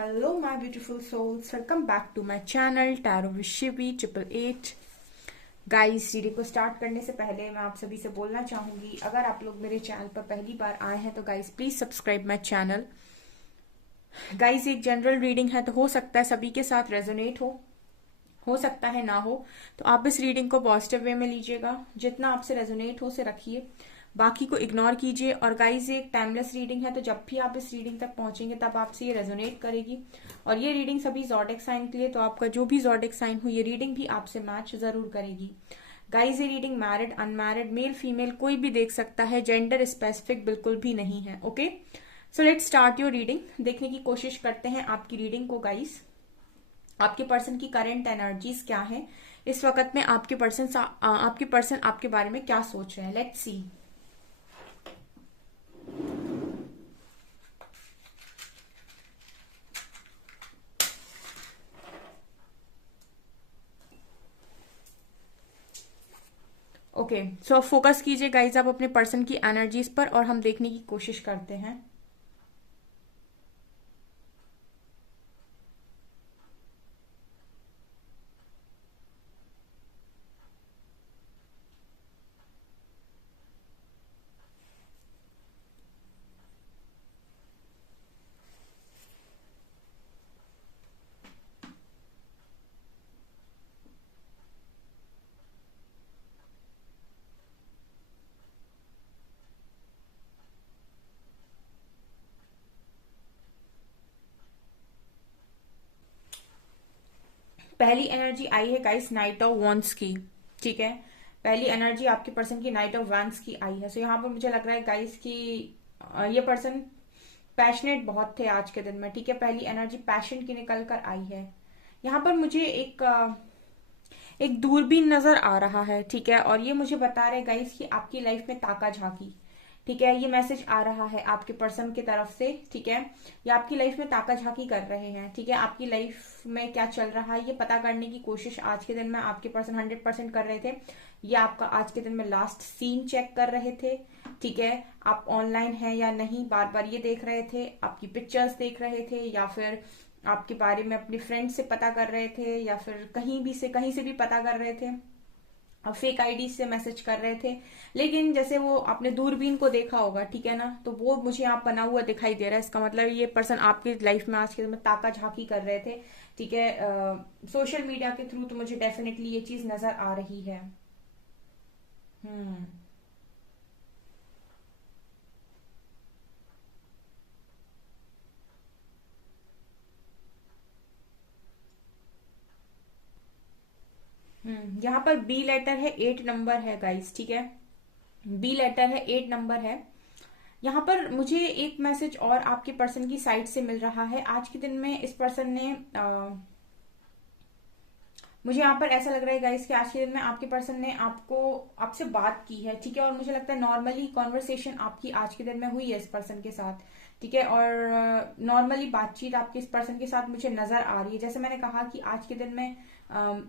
Hello, my beautiful souls. Welcome back to my channel Tarot with Shivi 888. Guys, reading को start करने से पहले मैं आप सभी से बोलना चाहूंगी, अगर आप लोग मेरे चैनल पर पहली बार आए हैं तो guys please subscribe my channel. Guys, एक जनरल रीडिंग है तो हो सकता है सभी के साथ रेजोनेट हो सकता है ना हो, तो आप इस रीडिंग को पॉजिटिव वे में लीजिएगा। जितना आपसे रेजोनेट हो उसे रखिए, बाकी को इग्नोर कीजिए। और गाइस, ये एक टाइमलेस रीडिंग है, तो जब भी आप इस रीडिंग तक पहुंचेंगे तब आपसे ये रेजोनेट करेगी। और ये रीडिंग सभी ज़ोडिक साइन के लिए, तो आपका जो भी ज़ोडिक साइन हो ये रीडिंग भी आपसे मैच जरूर करेगी। गाइस, ये reading married, unmarried, male female कोई भी देख सकता है, जेंडर स्पेसिफिक बिल्कुल भी नहीं है। Okay, so let's start your reading. देखने की कोशिश करते हैं आपकी रीडिंग को। गाइस, आपके पर्सन की करंट एनर्जीज क्या है इस वक्त में, आपके पर्सन आपके बारे में क्या सोच रहे हैं। Let's see. Okay, so focus कीजिए गाइज आप अपने पर्सन की एनर्जीज पर, और हम देखने की कोशिश करते हैं। पहली एनर्जी आई है गाइस नाइट ऑफ वॉन्ड्स की। ठीक है, पहली एनर्जी आपके पर्सन की नाइट ऑफ वॉन्ड्स की आई है। सो यहाँ पर मुझे लग रहा है गाइस कि ये पर्सन पैशनेट बहुत थे आज के दिन में। ठीक है, पहली एनर्जी पैशन की निकल कर आई है। यहाँ पर मुझे एक दूरबीन नजर आ रहा है। ठीक है, और ये मुझे बता रहे गाइस कि आपकी लाइफ में ताका झांकी। ठीक है, ये मैसेज आ रहा है आपके पर्सन की तरफ से। ठीक है, ये आपकी लाइफ में ताका झांकी कर रहे हैं। ठीक है, आपकी लाइफ में क्या चल रहा है ये पता करने की कोशिश आज के दिन में आपके पर्सन 100% कर रहे थे। ये आपका आज के दिन में लास्ट सीन चेक कर रहे थे। ठीक है, आप ऑनलाइन हैं या नहीं बार बार ये देख रहे थे, आपकी पिक्चर्स देख रहे थे, या फिर आपके बारे में अपने फ्रेंड से पता कर रहे थे, या फिर कहीं से भी पता कर रहे थे, फेक आईडी से मैसेज कर रहे थे। लेकिन जैसे वो आपने दूरबीन को देखा होगा, ठीक है ना, तो वो मुझे यहाँ बना हुआ दिखाई दे रहा है। इसका मतलब ये पर्सन आपकी लाइफ में आज के दिन में ताका झांकी कर रहे थे। ठीक है, सोशल मीडिया के थ्रू तो मुझे डेफिनेटली ये चीज नजर आ रही है। हम्म यहाँ पर बी लेटर है, 8 नंबर है गाइस। ठीक है, बी लेटर है, 8 नंबर है। यहाँ पर मुझे एक मैसेज और आपके पर्सन की साइड से मिल रहा है। आज के दिन में इस पर्सन ने मुझे यहाँ पर ऐसा लग रहा है गाइस कि आज के दिन में आपके पर्सन ने आपसे बात की है। ठीक है, और मुझे लगता है नॉर्मली कॉन्वर्सेशन आपकी आज के दिन में हुई है इस पर्सन के साथ। ठीक है, और नॉर्मली बातचीत आपके इस पर्सन के साथ मुझे नजर आ रही है। जैसे मैंने कहा कि आज के दिन में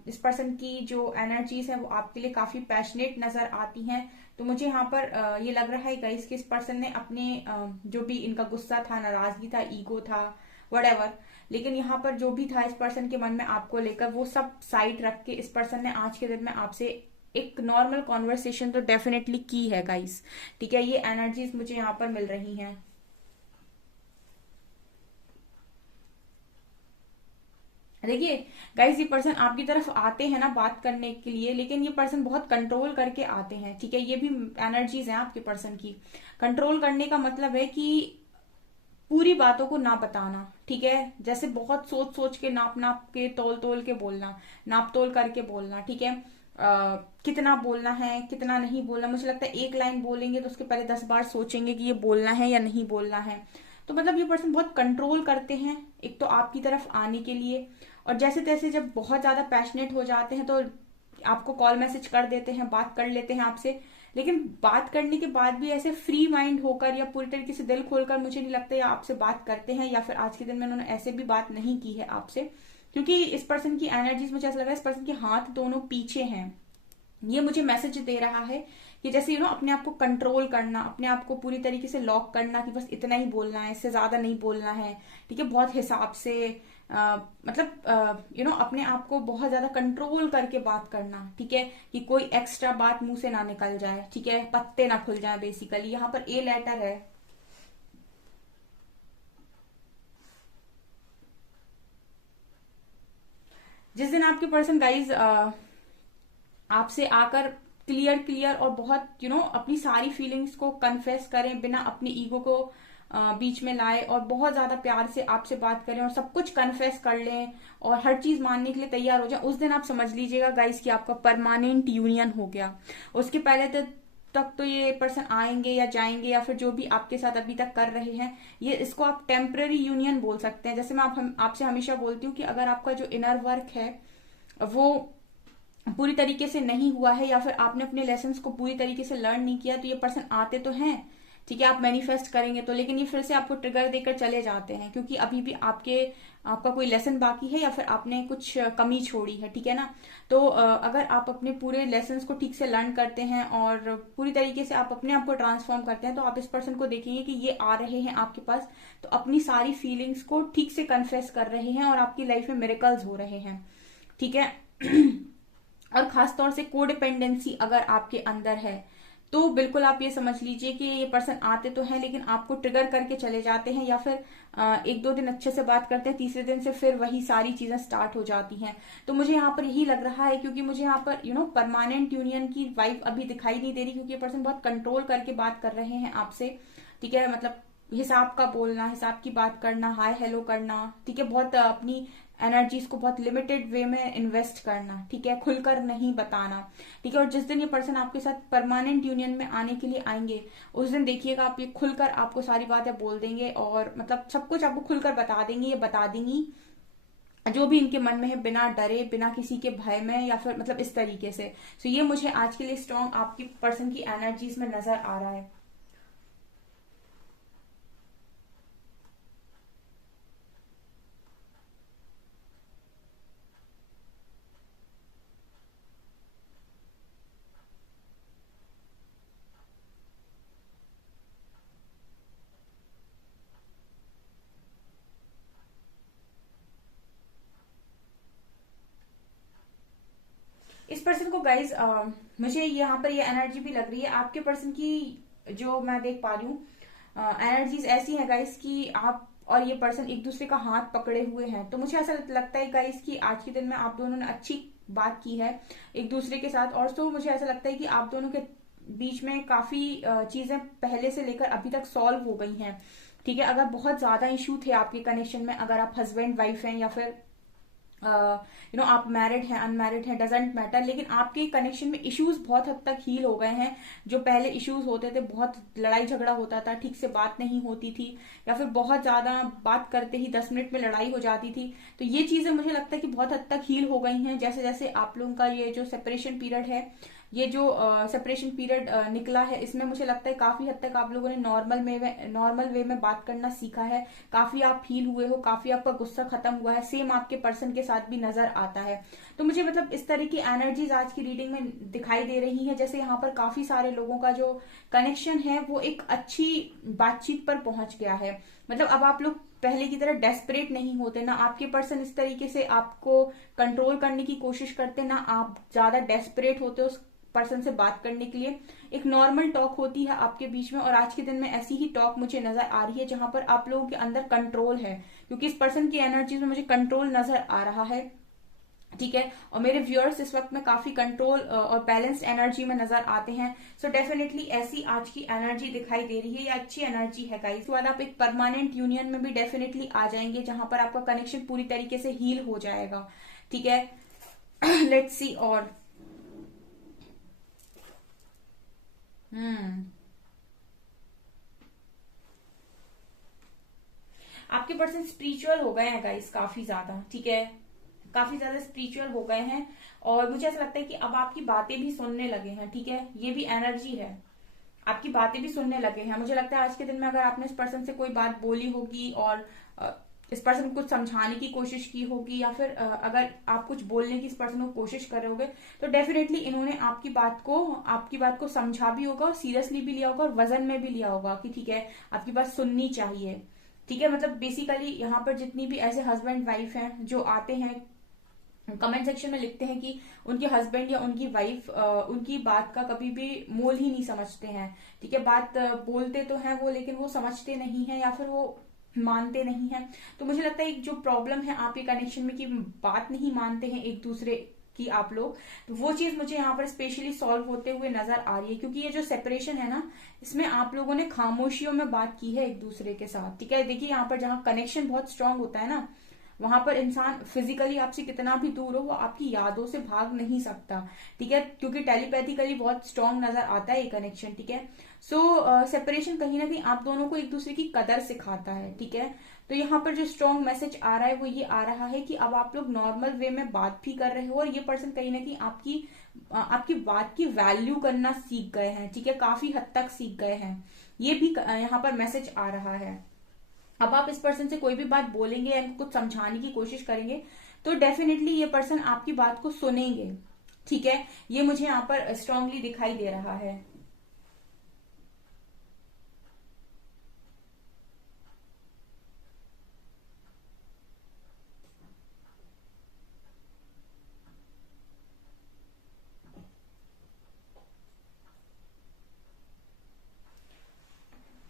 इस पर्सन की जो एनर्जीज है वो आपके लिए काफी पैशनेट नजर आती हैं। तो मुझे यहाँ पर ये लग रहा है गाइस कि इस पर्सन ने अपने जो भी इनका गुस्सा था, नाराजगी था, ईगो था, वटेवर, लेकिन यहाँ पर जो भी था इस पर्सन के मन में आपको लेकर, वो सब साइड रख के इस पर्सन ने आज के दिन में आपसे एक नॉर्मल कॉन्वर्सेशन तो डेफिनेटली की है गाइस। ठीक है, ये एनर्जीज मुझे यहाँ पर मिल रही हैं। देखिए गाइस, ये पर्सन आपकी तरफ आते हैं ना बात करने के लिए, लेकिन ये पर्सन बहुत कंट्रोल करके आते हैं। ठीक है, ये भी एनर्जीज हैं आपके पर्सन की। कंट्रोल करने का मतलब है कि पूरी बातों को ना बताना। ठीक है, जैसे बहुत सोच सोच के, नाप नाप के, तोल तोल के बोलना, नाप तोल करके बोलना। ठीक है, कितना बोलना है कितना नहीं बोलना। मुझे लगता है एक लाइन बोलेंगे तो उसके पहले 10 बार सोचेंगे कि ये बोलना है या नहीं बोलना है। तो मतलब ये पर्सन बहुत कंट्रोल करते हैं एक तो आपकी तरफ आने के लिए, और जैसे तैसे जब बहुत ज्यादा पैशनेट हो जाते हैं तो आपको कॉल मैसेज कर देते हैं, बात कर लेते हैं आपसे। लेकिन बात करने के बाद भी ऐसे फ्री माइंड होकर या पूरी तरीके से दिल खोलकर मुझे नहीं लगता या आपसे बात करते हैं, या फिर आज के दिन में उन्होंने ऐसे भी बात नहीं की है आपसे। क्योंकि इस पर्सन की एनर्जीज मुझे ऐसा लग रहा है इस पर्सन के हाथ दोनों पीछे हैं। ये मुझे मैसेज दे रहा है कि जैसे अपने आप को कंट्रोल करना, अपने आप को पूरी तरीके से लॉक करना कि बस इतना ही बोलना है, इससे ज्यादा नहीं बोलना है, ठीक है, बहुत हिसाब से मतलब अपने आप को बहुत ज्यादा कंट्रोल करके बात करना, ठीक है, कि कोई एक्स्ट्रा बात मुंह से ना निकल जाए, ठीक है, पत्ते ना खुल जाए। बेसिकली यहाँ पर ए लेटर है। जिस दिन आपके पर्सन गाइज आपसे आकर क्लियर क्लियर और बहुत अपनी सारी फीलिंग्स को कन्फेस करें, बिना अपनी ईगो को बीच में लाए, और बहुत ज्यादा प्यार से आपसे बात करें और सब कुछ कन्फेस कर लें और हर चीज मानने के लिए तैयार हो जाए, उस दिन आप समझ लीजिएगा गाइस कि आपका परमानेंट यूनियन हो गया। उसके पहले तक तो ये पर्सन आएंगे या जाएंगे, या फिर जो भी आपके साथ अभी तक कर रहे हैं, ये इसको आप टेम्पररी यूनियन बोल सकते हैं। जैसे मैं आपसे हमेशा बोलती हूँ कि अगर आपका जो इनर वर्क है वो पूरी तरीके से नहीं हुआ है, या फिर आपने अपने लेसन्स को पूरी तरीके से लर्न नहीं किया, तो ये पर्सन आते तो हैं, ठीक है, आप मैनिफेस्ट करेंगे तो, लेकिन ये फिर से आपको ट्रिगर देकर चले जाते हैं, क्योंकि अभी भी आपका कोई लेसन बाकी है या फिर आपने कुछ कमी छोड़ी है, ठीक है ना। तो अगर आप अपने पूरे लेसन्स को ठीक से लर्न करते हैं और पूरी तरीके से आप अपने आप को ट्रांसफॉर्म करते हैं, तो आप इस पर्सन को देखेंगे कि ये आ रहे हैं आपके पास, तो अपनी सारी फीलिंग्स को ठीक से कन्फेस कर रहे हैं और आपकी लाइफ में मिरेकल्स हो रहे हैं, ठीक है। और खासतौर से कोडिपेंडेंसी अगर आपके अंदर है, तो बिल्कुल आप ये समझ लीजिए कि ये पर्सन आते तो हैं लेकिन आपको ट्रिगर करके चले जाते हैं, या फिर एक दो दिन अच्छे से बात करते हैं, तीसरे दिन से फिर वही सारी चीजें स्टार्ट हो जाती हैं। तो मुझे यहाँ पर यही लग रहा है, क्योंकि मुझे यहाँ पर परमानेंट यूनियन की वाइब अभी दिखाई नहीं दे रही, क्योंकि ये पर्सन बहुत कंट्रोल करके बात कर रहे हैं आपसे, ठीक है, मतलब हिसाब का बोलना, हिसाब की बात करना, हाय हेलो करना, ठीक है, बहुत अपनी एनर्जीज को बहुत लिमिटेड वे में इन्वेस्ट करना, ठीक है, खुलकर नहीं बताना, ठीक है। और जिस दिन ये पर्सन आपके साथ परमानेंट यूनियन में आने के लिए आएंगे, उस दिन देखिएगा आप ये खुलकर आपको सारी बातें बोल देंगे और मतलब सब कुछ आपको खुलकर बता देंगे, ये बता देंगी जो भी इनके मन में है, बिना डरे, बिना किसी के भय में, या फिर मतलब इस तरीके से। तो ये मुझे आज के लिए स्ट्रॉन्ग आपकी पर्सन की एनर्जीज में नजर आ रहा है। इस पर्सन को गाइज मुझे यहाँ पर ये एनर्जी भी लग रही है, आपके पर्सन की जो मैं देख पा रही हूँ एनर्जीज ऐसी है गाइज कि आप और ये पर्सन एक दूसरे का हाथ पकड़े हुए हैं। तो मुझे ऐसा लगता है गाइज कि आज के दिन में आप दोनों ने अच्छी बात की है एक दूसरे के साथ, और तो मुझे ऐसा लगता है कि आप दोनों के बीच में काफी चीजें पहले से लेकर अभी तक सॉल्व हो गई हैं, ठीक है। अगर बहुत ज्यादा इश्यू थे आपके कनेक्शन में, अगर आप हस्बैंड वाइफ हैं या फिर आप मैरिड हैं अनमैरिड हैं, डजेंट मैटर, लेकिन आपके कनेक्शन में इश्यूज बहुत हद तक हील हो गए हैं। जो पहले इश्यूज होते थे, बहुत लड़ाई झगड़ा होता था, ठीक से बात नहीं होती थी, या फिर बहुत ज्यादा बात करते ही 10 मिनट में लड़ाई हो जाती थी, तो ये चीजें मुझे लगता है कि बहुत हद तक हील हो गई हैं। जैसे जैसे आप लोगों का ये जो सेपरेशन पीरियड है, ये जो सेपरेशन पीरियड निकला है, इसमें मुझे लगता है काफी हद तक आप लोगों ने नॉर्मल वे में बात करना सीखा है, काफी आप हील हुए हो, काफी आपका गुस्सा खत्म हुआ है। सेम आपके पर्सन के साथ भी नजर आता है। तो मुझे मतलब इस तरह की एनर्जीज आज की रीडिंग में दिखाई दे रही है, जैसे यहाँ पर काफी सारे लोगों का जो कनेक्शन है वो एक अच्छी बातचीत पर पहुंच गया है। मतलब अब आप लोग पहले की तरह डेस्परेट नहीं होते, ना आपके पर्सन इस तरीके से आपको कंट्रोल करने की कोशिश करते, ना आप ज्यादा डेस्परेट होते उस पर्सन से बात करने के लिए। एक नॉर्मल टॉक होती है आपके बीच में, और आज के दिन में ऐसी ही टॉक मुझे नजर आ रही है जहां पर आप लोगों के अंदर कंट्रोल है, क्योंकि इस पर्सन की एनर्जी में मुझे कंट्रोल नजर आ रहा है, ठीक है। और मेरे व्यूअर्स इस वक्त में काफी कंट्रोल और बैलेंस्ड एनर्जी में नजर आते हैं। सो डेफिनेटली ऐसी आज की एनर्जी दिखाई दे रही है, ये अच्छी एनर्जी है गाइस। उसके बाद आप एक परमानेंट यूनियन में भी डेफिनेटली आ जाएंगे, जहां पर आपका कनेक्शन पूरी तरीके से हील हो जाएगा, ठीक है। Let's see. और हम्म आपके पर्सन स्पिरिचुअल हो गए हैं गाइस, काफी ज्यादा, ठीक है, काफी ज्यादा स्पिरिचुअल हो गए हैं। और मुझे ऐसा लगता है कि अब आपकी बातें भी सुनने लगे हैं, ठीक है, ये भी एनर्जी है, आपकी बातें भी सुनने लगे हैं। मुझे लगता है आज के दिन में अगर आपने इस पर्सन से कोई बात बोली होगी और इस पर्सन को कुछ समझाने की कोशिश की होगी, या फिर अगर आप कुछ बोलने की इस पर्सन को कोशिश कर रहे होगे, तो डेफिनेटली इन्होंने आपकी बात को समझा भी होगा और सीरियसली भी लिया होगा और वजन में भी लिया होगा कि ठीक है, आपकी बात सुननी चाहिए। ठीक है, मतलब बेसिकली यहाँ पर जितनी भी ऐसे हस्बैंड वाइफ हैं जो आते हैं कमेंट सेक्शन में लिखते हैं कि उनके हस्बैंड या उनकी वाइफ उनकी बात का कभी भी मोल ही नहीं समझते हैं। ठीक है, बात बोलते तो हैं वो, लेकिन वो समझते नहीं है या फिर वो मानते नहीं है। तो मुझे लगता है एक जो प्रॉब्लम है आपके कनेक्शन में कि बात नहीं मानते हैं एक दूसरे की आप लोग, तो वो चीज मुझे यहाँ पर स्पेशली सॉल्व होते हुए नजर आ रही है, क्योंकि ये जो सेपरेशन है ना, इसमें आप लोगों ने खामोशियों में बात की है एक दूसरे के साथ। ठीक है, देखिए यहाँ पर जहाँ कनेक्शन बहुत स्ट्रांग होता है ना, वहां पर इंसान फिजिकली आपसे कितना भी दूर हो, वो आपकी यादों से भाग नहीं सकता। ठीक है, क्योंकि टेलीपैथिकली बहुत स्ट्रांग नजर आता है ये कनेक्शन। ठीक है, सो सेपरेशन कहीं ना कहीं आप दोनों को एक दूसरे की कदर सिखाता है। ठीक है, तो यहाँ पर जो स्ट्रांग मैसेज आ रहा है वो ये आ रहा है कि अब आप लोग नॉर्मल वे में बात भी कर रहे हो, और ये पर्सन कहीं ना कहीं आपकी बात की वैल्यू करना सीख गए हैं। ठीक है, काफी हद तक सीख गए हैं, ये भी यहाँ पर मैसेज आ रहा है। अब आप इस पर्सन से कोई भी बात बोलेंगे या कुछ समझाने की कोशिश करेंगे, तो डेफिनेटली ये पर्सन आपकी बात को सुनेंगे। ठीक है, ये मुझे यहाँ पर स्ट्रांगली दिखाई दे रहा है।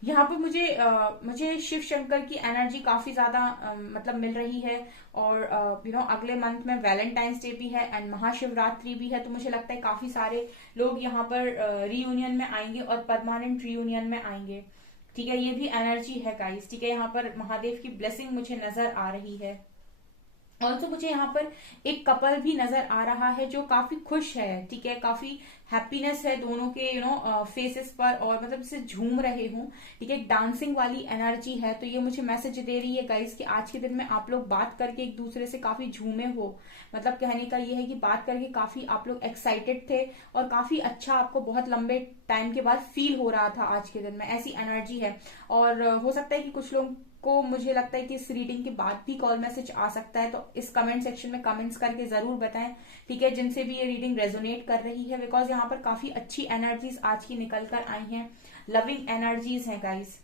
यहाँ पे मुझे शिव शंकर की एनर्जी काफी ज्यादा मतलब मिल रही है। और अगले मंथ में वैलेंटाइंस डे भी है एंड महाशिवरात्रि भी है, तो मुझे लगता है काफी सारे लोग यहाँ पर रीयूनियन में आएंगे और परमानेंट रीयूनियन में आएंगे। ठीक है, ये भी एनर्जी है गाइस। ठीक है, यहाँ पर महादेव की ब्लेसिंग मुझे नजर आ रही है। ऑल्सो मुझे यहाँ पर एक कपल भी नजर आ रहा है जो काफी खुश है। ठीक है, काफी हैप्पीनेस है दोनों के फेसेस पर, और मतलब जैसे झूम रहे हूँ। ठीक है, डांसिंग वाली एनर्जी है। तो ये मुझे मैसेज दे रही है गाइस कि आज के दिन में आप लोग बात करके एक दूसरे से काफी झूमे हो। मतलब कहने का ये है कि बात करके काफी आप लोग एक्साइटेड थे और काफी अच्छा आपको बहुत लंबे टाइम के बाद फील हो रहा था आज के दिन में, ऐसी एनर्जी है। और हो सकता है कि कुछ लोग को मुझे लगता है कि इस रीडिंग के बाद भी कॉल मैसेज आ सकता है, तो इस कमेंट सेक्शन में कमेंट्स करके जरूर बताएं। ठीक है, जिनसे भी ये रीडिंग रेजोनेट कर रही है, बिकॉज यहाँ पर काफी अच्छी एनर्जीज आज की निकल कर आई हैं, लविंग एनर्जीज हैं गाइस।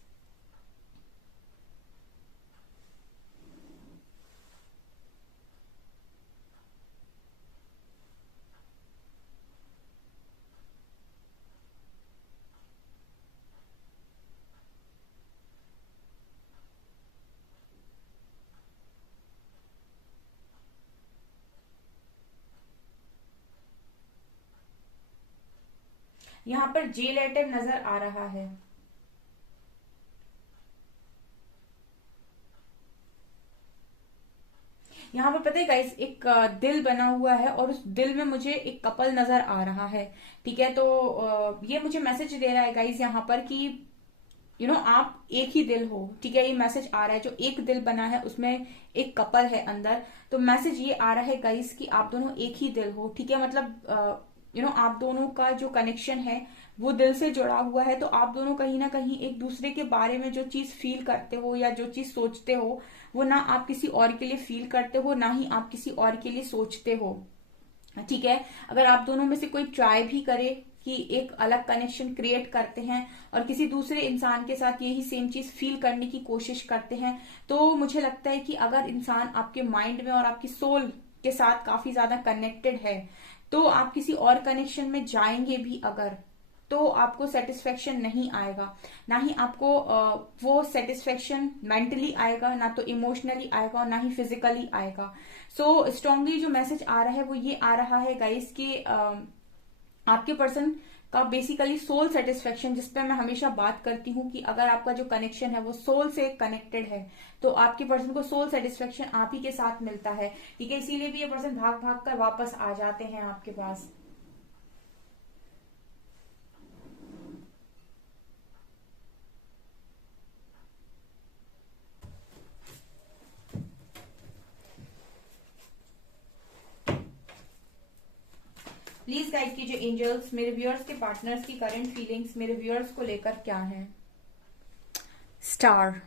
यहाँ पर जे लेटर नजर आ रहा है। यहाँ पर पता है गाइस, एक दिल बना हुआ है और उस दिल में मुझे एक कपल नजर आ रहा है। ठीक है, तो ये मुझे मैसेज दे रहा है गाइस यहाँ पर कि आप एक ही दिल हो। ठीक है, ये मैसेज आ रहा है, जो एक दिल बना है उसमें एक कपल है अंदर। तो मैसेज ये आ रहा है गाइस कि आप दोनों एक ही दिल हो। ठीक है, मतलब आप दोनों का जो कनेक्शन है वो दिल से जुड़ा हुआ है। तो आप दोनों कहीं ना कहीं एक दूसरे के बारे में जो चीज फील करते हो या जो चीज सोचते हो, वो ना आप किसी और के लिए फील करते हो, ना ही आप किसी और के लिए सोचते हो। ठीक है, अगर आप दोनों में से कोई ट्राई भी करे कि एक अलग कनेक्शन क्रिएट करते हैं और किसी दूसरे इंसान के साथ यही सेम चीज फील करने की कोशिश करते हैं, तो मुझे लगता है कि अगर इंसान आपके माइंड में और आपकी सोल के साथ काफी ज्यादा कनेक्टेड है, तो आप किसी और कनेक्शन में जाएंगे भी अगर, तो आपको सेटिस्फेक्शन नहीं आएगा। ना ही आपको वो सेटिस्फेक्शन मेंटली आएगा, ना तो इमोशनली आएगा, और ना ही फिजिकली आएगा। सो स्ट्रांगली जो मैसेज आ रहा है वो ये आ रहा है गाइस कि आपके पर्सन का बेसिकली सोल सेटिस्फेक्शन, जिसपे मैं हमेशा बात करती हूँ कि अगर आपका जो कनेक्शन है वो सोल से कनेक्टेड है, तो आपके पर्सन को सोल सेटिस्फेक्शन आप ही के साथ मिलता है। ठीक है, इसीलिए भी ये पर्सन भाग भाग कर वापस आ जाते हैं आपके पास। प्लीज गाइड कीजिए एंजल्स, मेरे व्यूअर्स के पार्टनर्स की करंट फीलिंग्स मेरे व्यूअर्स को लेकर क्या है। स्टार,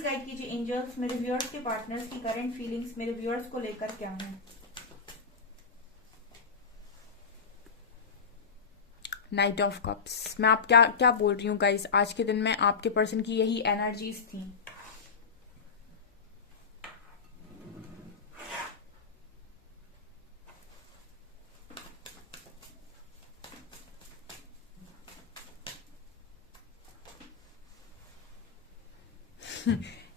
प्लीज गाइड कीजिए एंजल्स, मेरे व्यूअर्स के पार्टनर्स की करंट फीलिंग्स मेरे व्यूअर्स को लेकर क्या है। नाइट ऑफ कप्स, मैं आप क्या क्या बोल रही हूँ गाइस, आज के दिन में आपके पर्सन की यही एनर्जीज थी।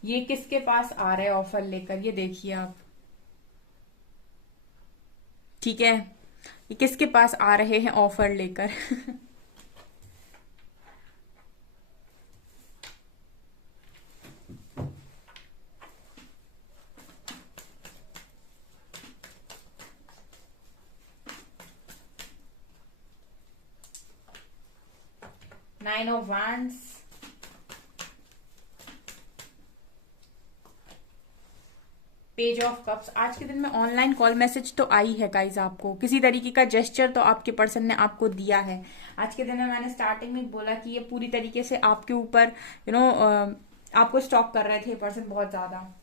ये किसके पास आ रहे हैं ऑफर लेकर, ये देखिए आप, ठीक है, ये किसके पास आ रहे हैं ऑफर लेकर। 9 of Wands, page of cups. आज के दिन में ऑनलाइन कॉल मैसेज तो आई है गाइज, आपको किसी तरीके का जेस्चर तो आपके पर्सन ने आपको दिया है। आज के दिन में मैंने स्टार्टिंग में बोला कि ये पूरी तरीके से आपके ऊपर आपको स्टॉक कर रहे थे पर्सन बहुत ज्यादा।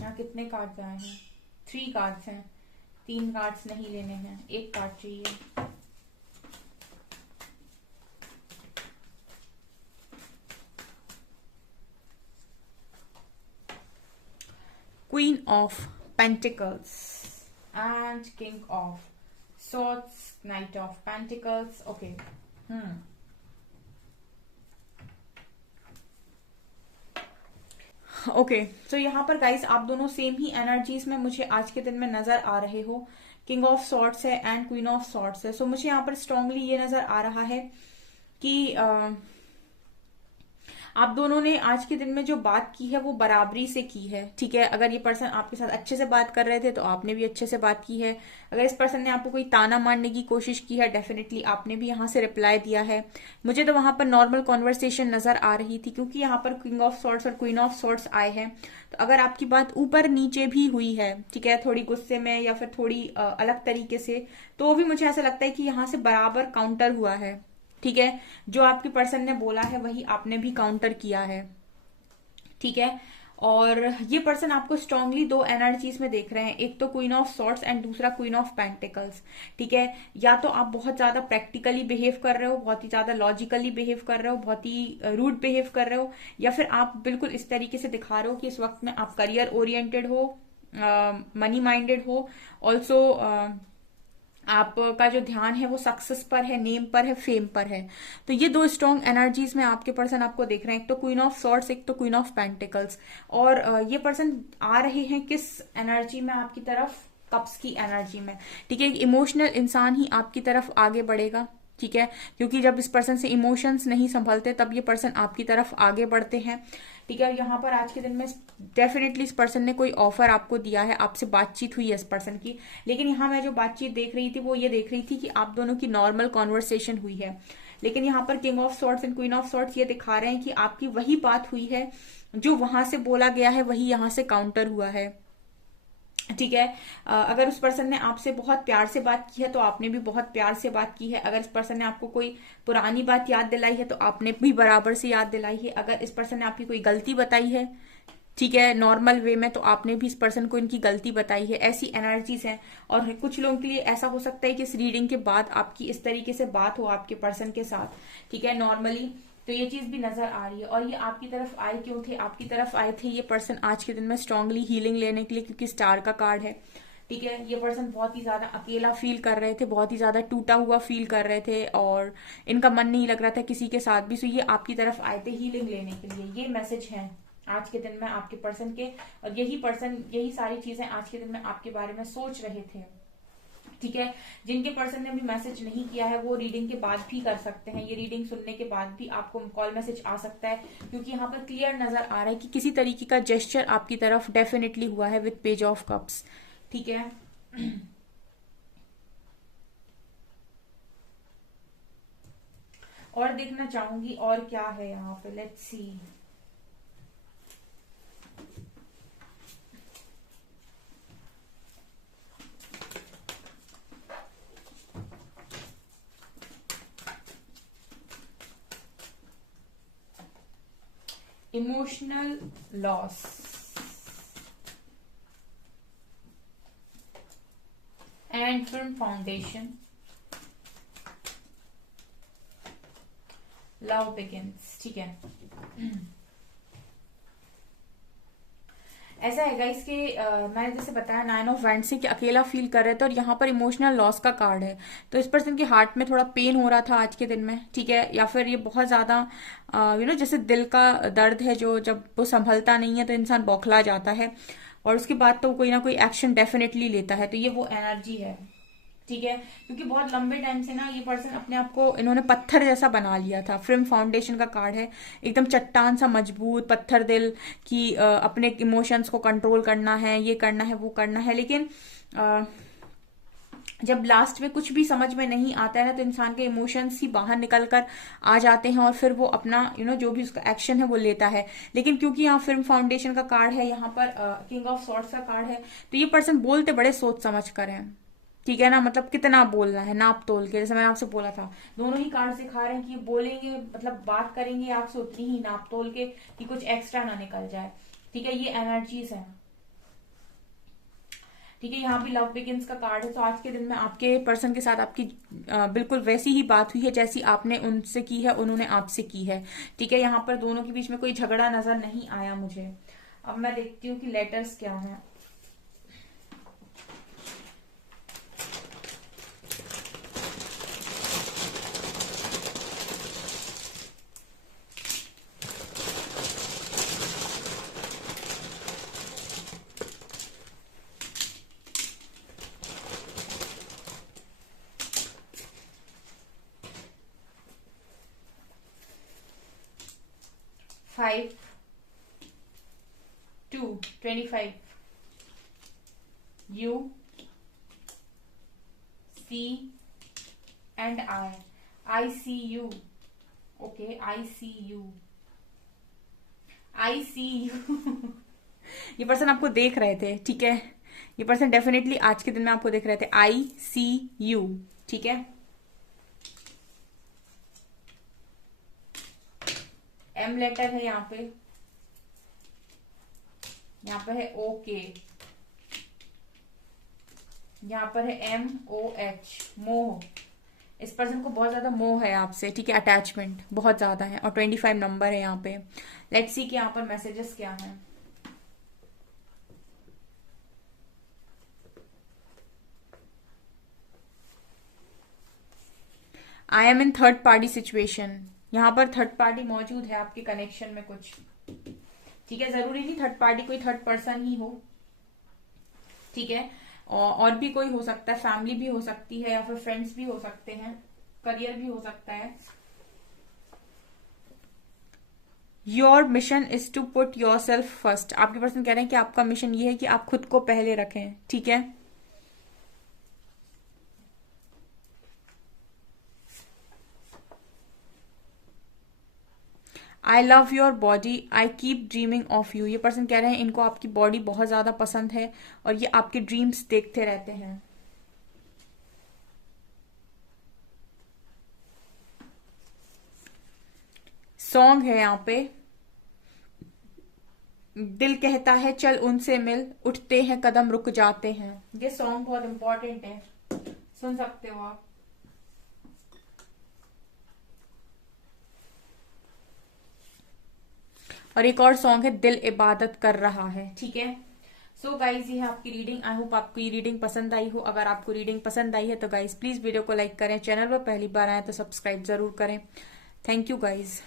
यहाँ कितने कार्ड्स आए हैं, 3 कार्ड्स हैं, 3 कार्ड्स नहीं लेने हैं, 1 कार्ड चाहिए। Queen of Pentacles and King of Swords, Knight of Pentacles. Okay. Okay, so यहाँ पर गाइस आप दोनों सेम ही एनर्जीज में मुझे आज के दिन में नजर आ रहे हो। किंग ऑफ सॉर्ड्स है एंड क्वीन ऑफ सॉर्ड्स है। सो मुझे यहाँ पर स्ट्रांगली ये नजर आ रहा है कि आप दोनों ने आज के दिन में जो बात की है वो बराबरी से की है, ठीक है। अगर ये पर्सन आपके साथ अच्छे से बात कर रहे थे तो आपने भी अच्छे से बात की है। अगर इस पर्सन ने आपको कोई ताना मारने की कोशिश की है, डेफिनेटली आपने भी यहाँ से रिप्लाई दिया है। मुझे तो वहां पर नॉर्मल कॉन्वर्सेशन नजर आ रही थी, क्योंकि यहाँ पर किंग ऑफ सॉर्ड्स और क्वीन ऑफ सॉर्ड्स आए हैं। तो अगर आपकी बात ऊपर नीचे भी हुई है, ठीक है, थोड़ी गुस्से में या फिर थोड़ी अलग तरीके से, तो भी मुझे ऐसा लगता है कि यहाँ से बराबर काउंटर हुआ है, ठीक है। जो आपके पर्सन ने बोला है वही आपने भी काउंटर किया है, ठीक है। और ये पर्सन आपको स्ट्रांगली 2 एनर्जीज में देख रहे हैं, एक तो क्वीन ऑफ सॉर्ड्स एंड दूसरा क्वीन ऑफ पेंटिकल्स, ठीक है। या तो आप बहुत ज्यादा प्रैक्टिकली बिहेव कर रहे हो, बहुत ही ज्यादा लॉजिकली बिहेव कर रहे हो, बहुत ही रूड बिहेव कर रहे हो, या फिर आप बिल्कुल इस तरीके से दिखा रहे हो कि इस वक्त में आप करियर ओरिएंटेड हो, मनी माइंडेड हो, ऑल्सो आपका जो ध्यान है वो सक्सेस पर है, नेम पर है, फेम पर है। तो ये 2 स्ट्रॉन्ग एनर्जीज में आपके पर्सन आपको देख रहे हैं, एक तो क्वीन ऑफ सॉर्ड्स, एक तो क्वीन ऑफ पेंटिकल्स। और ये पर्सन आ रहे हैं किस एनर्जी में आपकी तरफ, कप्स की एनर्जी में, ठीक है। इमोशनल इंसान ही आपकी तरफ आगे बढ़ेगा, ठीक है, क्योंकि जब इस पर्सन से इमोशंस नहीं संभलते तब ये पर्सन आपकी तरफ आगे बढ़ते हैं, ठीक है। यहाँ पर आज के दिन में डेफिनेटली इस पर्सन ने कोई ऑफर आपको दिया है, आपसे बातचीत हुई है इस पर्सन की। लेकिन यहाँ मैं जो बातचीत देख रही थी वो ये देख रही थी कि आप दोनों की नॉर्मल कॉन्वर्सेशन हुई है। लेकिन यहाँ पर king of swords and queen of swords ये दिखा रहे हैं कि आपकी वही बात हुई है, जो वहां से बोला गया है वही यहाँ से काउंटर हुआ है, ठीक है। अगर उस पर्सन ने आपसे बहुत प्यार से बात की है तो आपने भी बहुत प्यार से बात की है। अगर इस पर्सन ने आपको कोई पुरानी बात याद दिलाई है तो आपने भी बराबर से याद दिलाई है। अगर इस पर्सन ने आपकी कोई गलती बताई है, ठीक है, नॉर्मल वे में, तो आपने भी इस पर्सन को इनकी गलती बताई है। ऐसी एनर्जीज हैं। और कुछ लोगों के लिए ऐसा हो सकता है कि इस रीडिंग के बाद आपकी इस तरीके से बात हो आपके पर्सन के साथ, ठीक है, नॉर्मली। तो ये चीज भी नजर आ रही है। और ये आपकी तरफ आए क्यों थे, आपकी तरफ आए थे ये पर्सन आज के दिन में स्ट्रांगली हीलिंग लेने के लिए, क्योंकि स्टार का कार्ड है, ठीक है। ये पर्सन बहुत ही ज्यादा अकेला फील कर रहे थे, बहुत ही ज्यादा टूटा हुआ फील कर रहे थे, और इनका मन नहीं लग रहा था किसी के साथ भी। सो ये आपकी तरफ आए थे हीलिंग लेने के लिए। ये मैसेज है आज के दिन में आपके पर्सन के। और यही पर्सन यही सारी चीजें आज के दिन में आपके बारे में सोच रहे थे, ठीक है। जिनके पर्सन ने अभी मैसेज नहीं किया है वो रीडिंग के बाद भी कर सकते हैं। ये रीडिंग सुनने के बाद भी आपको कॉल मैसेज आ सकता है, क्योंकि यहाँ पर क्लियर नजर आ रहा है कि किसी तरीके का जेस्चर आपकी तरफ डेफिनेटली हुआ है विद पेज ऑफ कप्स, ठीक है। और देखना चाहूंगी और क्या है यहाँ पे, let's see. Emotional loss and film foundation, love begins. ठीक है, ऐसा है गाइस कि मैंने जैसे बताया 9 ऑफ वैंड से कि अकेला फील कर रहे थे, और यहाँ पर इमोशनल लॉस का कार्ड है। तो इस पर्सन के हार्ट में थोड़ा पेन हो रहा था आज के दिन में, ठीक है, या फिर ये बहुत ज्यादा जैसे दिल का दर्द है जो जब वो संभलता नहीं है तो इंसान बौखला जाता है, और उसके बाद तो कोई ना कोई एक्शन डेफिनेटली लेता है। तो ये वो एनर्जी है, ठीक है, क्योंकि बहुत लंबे टाइम से ना ये पर्सन अपने आप को इन्होंने पत्थर जैसा बना लिया था। फिल्म फाउंडेशन का कार्ड है, एकदम चट्टान सा मजबूत पत्थर दिल की, अपने इमोशंस को कंट्रोल करना है, ये करना है, वो करना है, लेकिन जब लास्ट में कुछ भी समझ में नहीं आता है ना, तो इंसान के इमोशंस ही बाहर निकल कर आ जाते हैं, और फिर वो अपना जो भी उसका एक्शन है वो लेता है। लेकिन क्योंकि यहाँ फिल्म फाउंडेशन का कार्ड है, यहाँ पर किंग ऑफ सॉर्ड्स का कार्ड है, तो ये पर्सन बोलते बड़े सोच समझ कर हैं, ठीक है ना, मतलब कितना बोलना है नाप तोल के, जैसे मैंने आपसे बोला था, दोनों ही कार्ड सिखा रहे हैं कि बोलेंगे, मतलब बात करेंगे आपसे उतनी ही नाप तोल के कि कुछ एक्स्ट्रा ना निकल जाए। ठीक है, ये एनर्जीज है। ठीक है, यहाँ भी लव बिगिंस का कार्ड है। तो आज के दिन में आपके पर्सन के साथ आपकी बिल्कुल वैसी ही बात हुई है जैसी आपने उनसे की है, उन्होंने आपसे की है। ठीक है, यहाँ पर दोनों के बीच में कोई झगड़ा नजर नहीं आया मुझे। अब मैं देखती हूँ कि लेटर्स क्या है। Five, 2, 25, you, see and I see you, okay, I see you, I see you। ये पर्सन आपको देख रहे थे, ठीक है, ये पर्सन डेफिनेटली आज के दिन में आपको देख रहे थे, आई सी यू, ठीक है। एम लेटर है यहाँ पे, यहाँ पर है ओके, यहाँ पर है MOH, मोह। इस पर्सन को बहुत ज्यादा मोह है आपसे, ठीक है, अटैचमेंट बहुत ज्यादा है, और 25 नंबर है यहाँ पे। लेट्स सी कि यहाँ पर मैसेजेस क्या हैं। I am in third party situation, यहाँ पर थर्ड पार्टी मौजूद है आपके कनेक्शन में कुछ, ठीक है, जरूरी नहीं थर्ड पार्टी कोई थर्ड पर्सन ही हो, ठीक है, और भी कोई हो सकता है, फैमिली भी हो सकती है, या फिर फ्रेंड्स भी हो सकते हैं, करियर भी हो सकता है। Your mission is to put yourself first, आपके पर्सन कह रहे हैं कि आपका मिशन ये है कि आप खुद को पहले रखें, ठीक है। I love your body, I keep dreaming of you, ये पर्सन कह रहे हैं इनको आपकी बॉडी बहुत ज्यादा पसंद है, और ये आपके ड्रीम्स देखते रहते हैं। सॉन्ग है यहाँ पे, दिल कहता है चल उनसे मिल, उठते हैं कदम रुक जाते हैं। ये सॉन्ग बहुत इंपॉर्टेंट है, सुन सकते हो आप। और एक और सॉन्ग है दिल इबादत कर रहा है, ठीक है। सो गाइज ये है आपकी रीडिंग। आई होप आपको ये रीडिंग पसंद आई हो। अगर आपको रीडिंग पसंद आई है तो गाइज प्लीज वीडियो को लाइक करें, चैनल पर पहली बार आए तो सब्सक्राइब जरूर करें। Thank you guys.